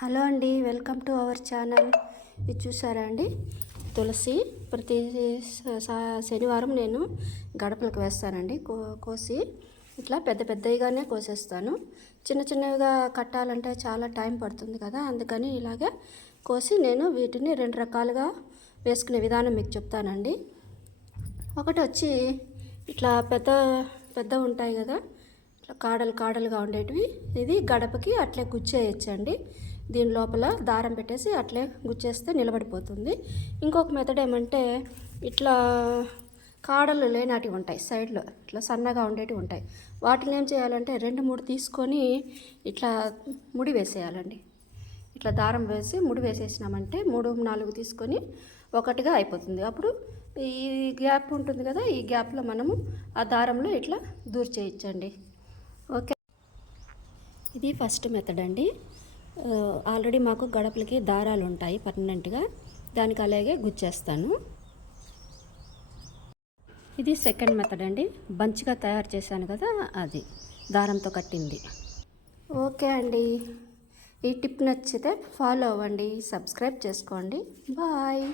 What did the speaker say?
Hello అండి welcome to our channel. ఇది చూసారా అండి? తులసి ప్రతి శనివారం నేను గడపలకు వేస్తానండి. కో కోసి ఇట్లా పెద్ద పెద్దవిగానే కోసేస్తాను. చిన్న చిన్నవిగా కట్టాలంటే చాలా టైం పడుతుంది కదా అందుకని ఇలాగే కోసి నేను వీటిని రెండు రకాలుగా వేసుకునే విధానం మీకు చెప్తానండి. ఒకటి వచ్చి ఇట్లా పెద్ద పెద్ద ఉంటాయి కదా ఇట్లా కాడలు కాడలుగా ఉండేటివి. ఇది గడపకి అట్లే గుచ్చేయచ్చండి. దీని లోపల దారం పెట్టేసి అట్లే గుచ్చేస్తే నిలబడిపోతుంది. ఇంకొక మెథడ్ ఏమంటే ఇట్లా కాడలు లేనాటివి ఉంటాయి సైడ్లో ఇట్లా సన్నగా ఉండేటివి ఉంటాయి. వాటిని ఏం చేయాలంటే రెండు మూడు తీసుకొని ఇట్లా ముడి వేసేయాలండి. ఇట్లా దారం వేసి ముడి వేసేసినామంటే మూడు నాలుగు తీసుకొని ఒకటిగా అయిపోతుంది. అప్పుడు ఈ గ్యాప్ ఉంటుంది కదా ఈ గ్యాప్లో మనము ఆ దారంలో ఇట్లా దూర్ చేయొచ్చండి ఓకే. ఇది ఫస్ట్ మెథడ్ అండి. ఆల్రెడీ మాకు గడపలకి దారాలు ఉంటాయి పర్మనెంట్గా. దానికి అలాగే గుచ్చేస్తాను. ఇది సెకండ్ మెథడ్ అండి. బంచ్గా తయారు చేశాను కదా అది. దారంతో కట్టింది. ఓకే అండి. ఈ టిప్ నచ్చితే ఫాలో అవ్వండి సబ్స్క్రైబ్ చేసుకోండి. బాయ్.